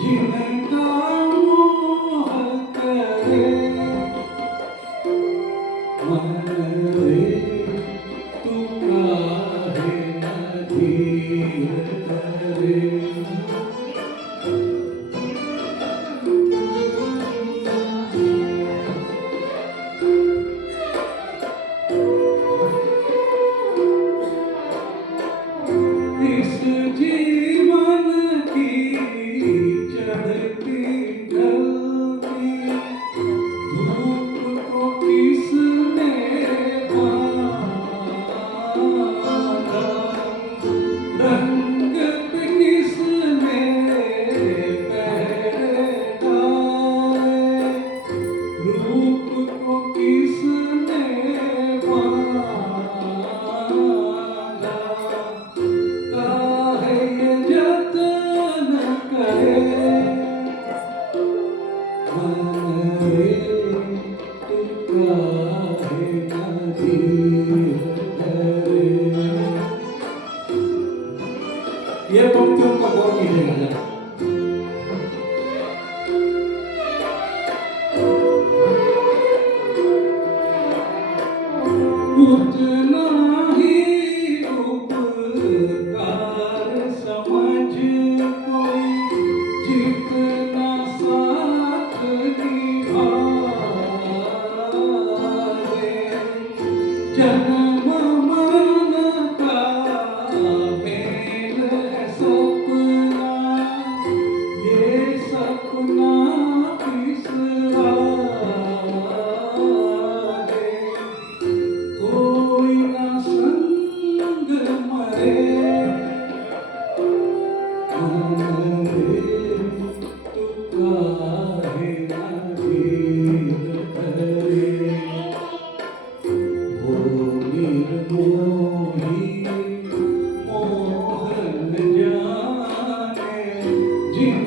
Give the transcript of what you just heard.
जिनका मोह करे मन रे तू काहे न धीर करे इस जीवन की चढ़ती ढलती धूप को किसने बांधा रंग पे किसने पहरे डाले रूप को किसने बांधा काहे ये जतन करे मन रे तू काहे न धीर धरे। ये पंक्तियों का गौर कीजिएगा जरा। उतना ही उपकार समझ कोई जितना साथ निभाए जन्म मरण का मेल है सपना ये सपना बिसरा दे कोई ना संग मरे मन रे तू काहे न धीर धरे हो निर्मोही मोह न जाने जिन